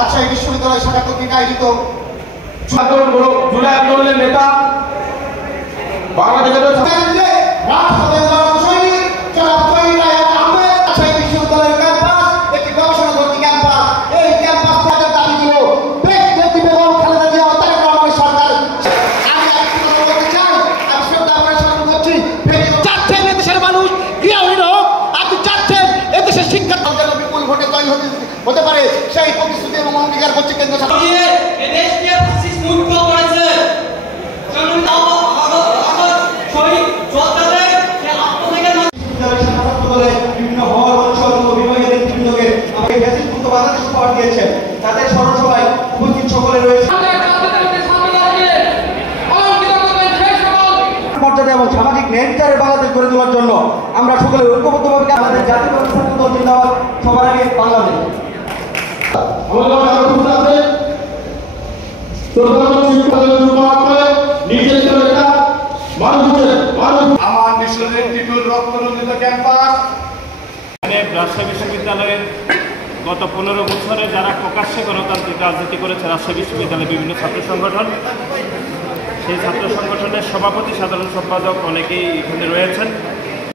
রাজশাহী বিশ্ববিদ্যালয় শাখা কর্তৃক আয়োজিত জুলাই আন্দোলনের নেতা বাংলাদেশের হতে পারে সেই প্রতিশ্রুতি এবং অঙ্গীকার করছে কেন্দ্র সরকার। বিভিন্ন হল অঞ্চল ও বিভাগীয় নেতৃবৃন্দকে বাংলাদেশ উপহার দিয়েছেন। তাদের স্মরণসভায় উপস্থিত সকলে রয়েছে মর্যাদা এবং সামাজিক ন্যায়বিচারের বাংলাদেশ গড়ে তোলার জন্য আমরা সকলে ঐক্যবদ্ধভাবে আমাদের জাতীয় ছাত্র দল জিন্দাবাদ, সবার আগে বাংলাদেশ। আমার মিশনের টিটুর রক্তরঞ্জিত ক্যাম্পাস রাজশাহী বিশ্ববিদ্যালয়ের গত 15 বছরে যারা প্রকাশ্যে গণতান্ত্রিক রাজনীতি করেছে রাজশাহী বিশ্ববিদ্যালয়ের বিভিন্ন ছাত্র সংগঠন, সেই ছাত্র সংগঠনের সভাপতি সাধারণ সম্পাদক অনেকেই এখানে রয়েছেন।